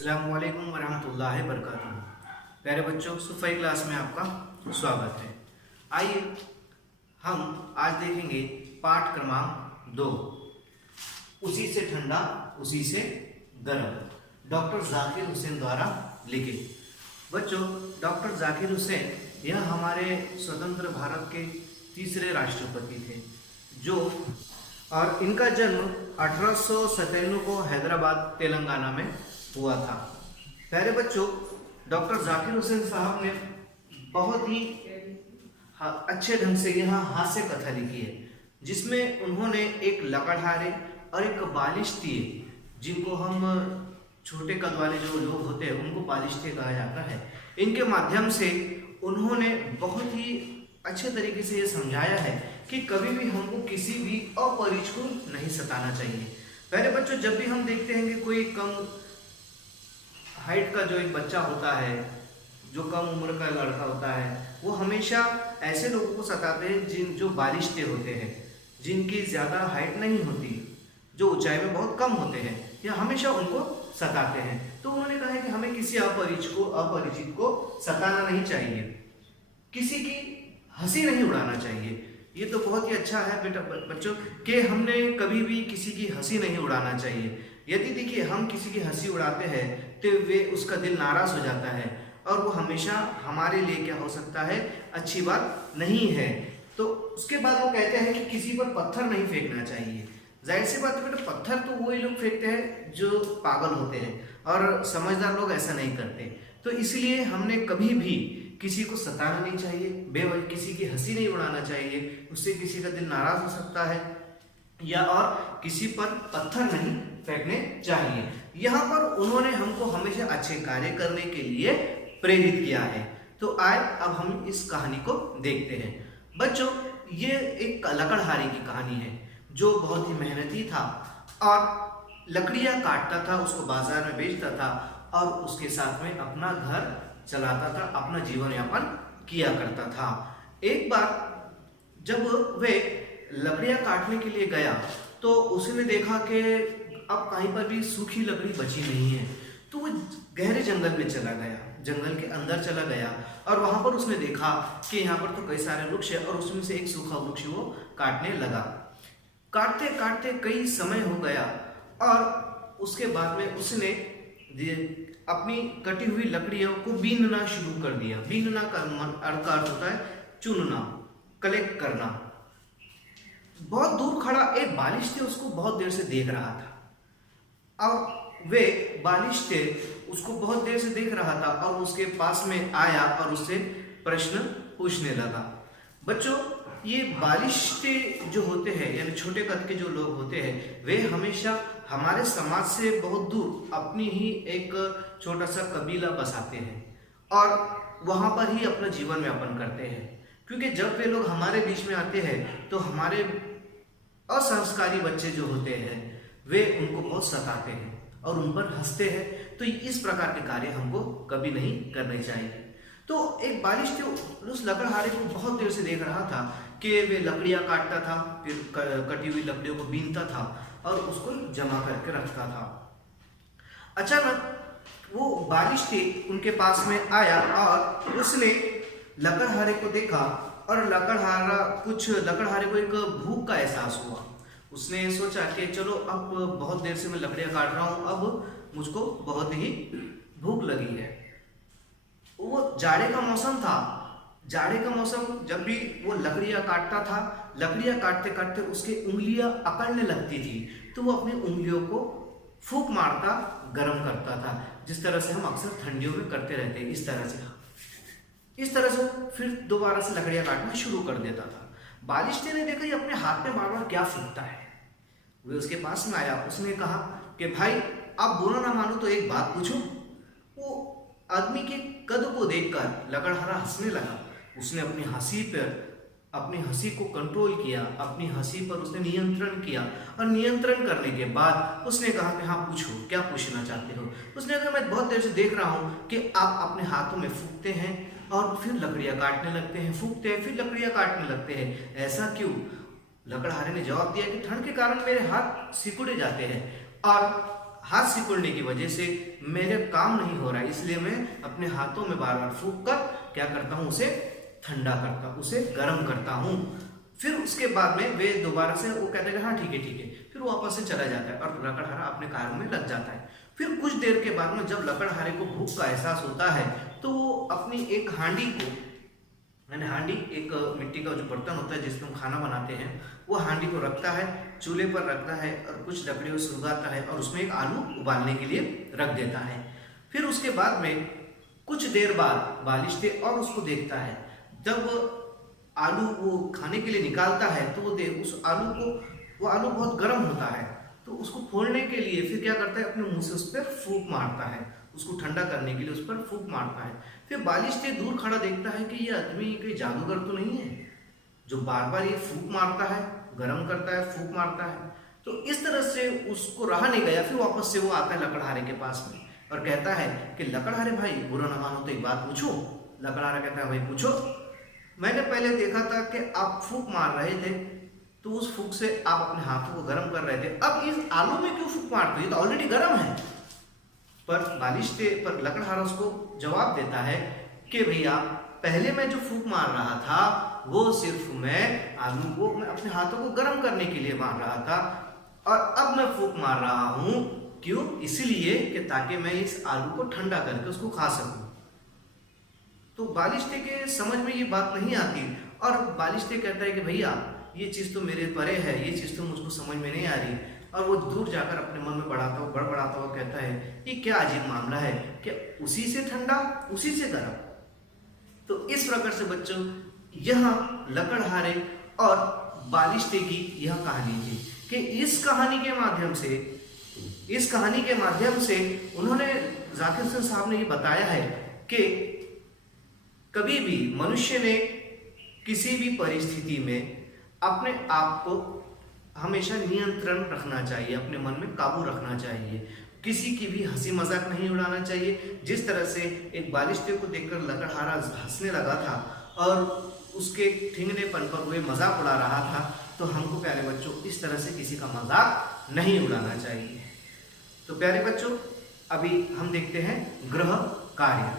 अस्सलामुअलैकुम वरहमतुल्लाहि वबरकातुहू। प्यारे बच्चों, सुफ़ई क्लास में आपका स्वागत है। आइए हम आज देखेंगे पाठ क्रमांक 2, उसी से ठंडा उसी से गर्म, डॉक्टर जाकिर हुसैन द्वारा लिखित। बच्चों, डॉक्टर जाकिर हुसैन यह हमारे स्वतंत्र भारत के तीसरे राष्ट्रपति थे और इनका जन्म 1897 को हैदराबाद तेलंगाना में हुआ था। प्यारे बच्चों, डॉक्टर जाकिर हुसैन साहब ने बहुत ही अच्छे ढंग से यह हास्य कथा लिखी है, जिसमें उन्होंने एक लकड़हारे और एक बालिश्तिए, जिनको हम छोटे कद वाले जो लोग होते हैं उनको बालिश्तिए कहा जाता है, इनके माध्यम से उन्होंने बहुत ही अच्छे तरीके से ये समझाया है कि कभी भी हमको किसी भी अपरिचित को नहीं सताना चाहिए। पहले बच्चों, जब भी हम देखते हैं कि कोई कम हाइट का जो एक बच्चा होता है, जो कम उम्र का लड़का होता है, वो हमेशा ऐसे लोगों को सताते हैं जो बालिश्ते होते हैं, जिनकी ज़्यादा हाइट नहीं होती, जो ऊंचाई में बहुत कम होते हैं, या हमेशा उनको सताते हैं। तो उन्होंने कहा है कि हमें किसी अपरिचित को सताना नहीं चाहिए, किसी की हंसी नहीं उड़ाना चाहिए। ये तो बहुत ही अच्छा है बेटा बच्चों कि हमने कभी भी किसी की हंसी नहीं उड़ाना चाहिए। यदि देखिए हम किसी की हंसी उड़ाते हैं तो वे उसका दिल नाराज हो जाता है और वो हमेशा हमारे लिए क्या हो सकता है, अच्छी बात नहीं है। तो उसके बाद वो कहते हैं कि किसी पर पत्थर नहीं फेंकना चाहिए। जाहिर सी बात है बेटा, पत्थर तो वही लोग फेंकते हैं जो पागल होते हैं, और समझदार लोग ऐसा नहीं करते। तो इसलिए हमने कभी भी किसी को सताना नहीं चाहिए, बेवजह किसी की हंसी नहीं उड़ाना चाहिए, उससे किसी का दिल नाराज हो सकता है, या और किसी पर पत्थर नहीं फेंकने चाहिए। यहाँ पर उन्होंने हमको हमेशा अच्छे कार्य करने के लिए प्रेरित किया है। तो आए अब हम इस कहानी को देखते हैं। बच्चों, ये एक लकड़हारे की कहानी है जो बहुत ही मेहनती था और लकड़ियाँ काटता था, उसको बाजार में बेचता था और उसके साथ में अपना घर चलाता था, अपना जीवन यापन किया करता था। एक बार जब वे लकड़ियां काटने के लिए गया तो उसने देखा कि अब कहीं पर भी सूखी लकड़ी बची नहीं है, तो वो गहरे जंगल में चला गया, जंगल के अंदर चला गया और वहां पर उसने देखा कि यहाँ पर तो कई सारे वृक्ष है और उसमें से एक सूखा वृक्ष वो काटने लगा। काटते काटते कई समय हो गया और उसके बाद में उसने अपनी कटी हुई लकड़ियों को बीनना शुरू कर दिया। बीनना का अर्थ होता है चुनना, कलेक्ट करना। बहुत दूर खड़ा एक बालिश्ते उसको बहुत देर से देख रहा था और वे बालिश्ते उसको बहुत देर से देख रहा था और उसके पास में आया और उससे प्रश्न पूछने लगा। बच्चों, ये बालिश्ते जो होते हैं यानी छोटे कद के जो लोग होते हैं, वे हमेशा हमारे समाज से बहुत दूर अपनी ही एक छोटा सा कबीला बसाते हैं और वहां पर ही अपना जीवन यापन करते हैं। क्योंकि जब वे लोग हमारे बीच में आते हैं तो हमारे असंस्कारी बच्चे जो होते हैं वे उनको बहुत सताते हैं और उन पर हंसते हैं। तो इस प्रकार के कार्य हमको कभी नहीं करने चाहिए। तो एक बालिश्ते उस लकड़हारे को बहुत देर से देख रहा था कि वे लकड़ियां काटता था, फिर कटी हुई लकड़ियों को बीनता था और उसको जमा करके रखता था। अचानक वो बालिश्ते उनके पास में आया और उसने लकड़हारे को देखा और लकड़हारे को एक भूख का एहसास हुआ। उसने सोचा कि चलो अब बहुत देर से मैं लकड़ियां काट रहा हूं, अब मुझको बहुत ही भूख लगी है। वो जाड़े का मौसम था। जाड़े का मौसम जब भी वो लकड़ियां काटता था, लकड़ियां काटते काटते उसकी उंगलियां अकड़ने लगती थी, तो वो अपनी उंगलियों को फूंक मारता, गर्म करता था, जिस तरह से हम अक्सर ठंडियों में करते रहते हैं। इस तरह से फिर दोबारा से लकड़ियां काटना शुरू कर देता था। बालिश्ते ने देखा ये अपने हाथ में बार बार क्या फूंकता है। वे उसके पास में आया, उसने कहा कि भाई आप बुरा ना मानो तो एक बात पूछूं। वो आदमी के कद को देखकर लकड़हारा हंसने लगा। उसने अपनी हंसी को कंट्रोल किया, अपनी हंसी पर उसने नियंत्रण किया और नियंत्रण करने के बाद उसने कहा कि हाँ पूछो, क्या पूछना चाहते हो। उसने कहा मैं बहुत देर से देख रहा हूँ कि आप अपने हाथों में फूंकते हैं और फिर लकड़ियां काटने लगते हैं, फूंकते हैं फिर लकड़ियां काटने लगते हैं, ऐसा क्यों। लकड़हारे ने जवाब दिया कि ठंड के कारण मेरे हाथ सिकुड़े जाते हैं और हाथ सिकुड़ने की वजह से मेरे काम नहीं हो रहा है, इसलिए मैं अपने हाथों में बार बार फूंक कर क्या करता हूँ, उसे ठंडा करता हूँ, उसे गर्म करता हूँ। फिर उसके बाद में वे दोबारा से वो कहते हैं हाँ ठीक है, फिर वो वापस से चला जाता है और लकड़हारा अपने कार्य में लग जाता है। फिर कुछ देर के बाद में जब लकड़हारे को भूख का एहसास होता है तो वो अपनी एक हांडी को, मैंने हांडी एक मिट्टी का जो बर्तन होता है जिसमें हम खाना बनाते हैं, वो हांडी को रखता है, चूल्हे पर रखता है और कुछ लकड़ियों से उगाता है और उसमें एक आलू उबालने के लिए रख देता है। फिर उसके बाद में कुछ देर बाद बालिश दे और उसको देखता है। जब आलू वो खाने के लिए निकालता है तो वो उस आलू को, वो आलू बहुत गर्म होता है तो उसको फोड़ने के लिए फिर क्या करता है, अपने मुंह से उस पर फूंक मारता है, उसको ठंडा करने के लिए उस पर फूंक मारता है। फिर बालिश से दूर खड़ा देखता है कि ये आदमी कोई जादूगर तो नहीं है जो बार बार ये फूंक मारता है, गर्म करता है, फूंक मारता है। तो इस तरह से उसको रहा नहीं गया। फिर वापस से वो आता है लकड़हारे के पास में और कहता है कि लकड़हारे भाई बुरा ना मानो तो एक बात पूछो। लकड़हारा कहता है भाई पूछो। मैंने पहले देखा था कि आप फूंक मार रहे थे तो उस फूंक से आप अपने हाथों को गर्म कर रहे थे, अब इस आलू में क्यों फूंक मारते हो, ये तो ऑलरेडी गर्म है। पर लकड़हारा उसको जवाब देता है कि भैया पहले मैं जो फूंक मार रहा था वो सिर्फ मैं आलू को, मैं अपने हाथों को गर्म करने के लिए मार रहा था, और अब मैं फूंक मार रहा हूं क्यों, इसलिए कि ताकि मैं इस आलू को ठंडा करके उसको खा सकूं। तो बालिश्ते के समझ में ये बात नहीं आती और बालिश्ते कहता है कि भैया ये चीज़ तो मेरे परे है, ये चीज़ तो मुझको समझ में नहीं आ रही। और वो दूर जाकर अपने मन में बड़बड़ाता हुआ कहता है ये क्या अजीब मामला है कि उसी से ठंडा उसी से गर्म। तो इस प्रकार से बच्चों यह लकड़हारे और बालिश्ते की यह कहानी थी कि इस कहानी के माध्यम से उन्होंने जाकिर हुसैन साहब ने ये बताया है कि कभी भी मनुष्य ने किसी भी परिस्थिति में अपने आप को हमेशा नियंत्रण रखना चाहिए, अपने मन में काबू रखना चाहिए, किसी की भी हंसी मजाक नहीं उड़ाना चाहिए। जिस तरह से एक बालिश्ते को देखकर लकड़हारा हंसने लगा था और उसके ठिंगनेपन पर वे मजाक उड़ा रहा था, तो हमको प्यारे बच्चों इस तरह से किसी का मजाक नहीं उड़ाना चाहिए। तो प्यारे बच्चों अभी हम देखते हैं गृह कार्य।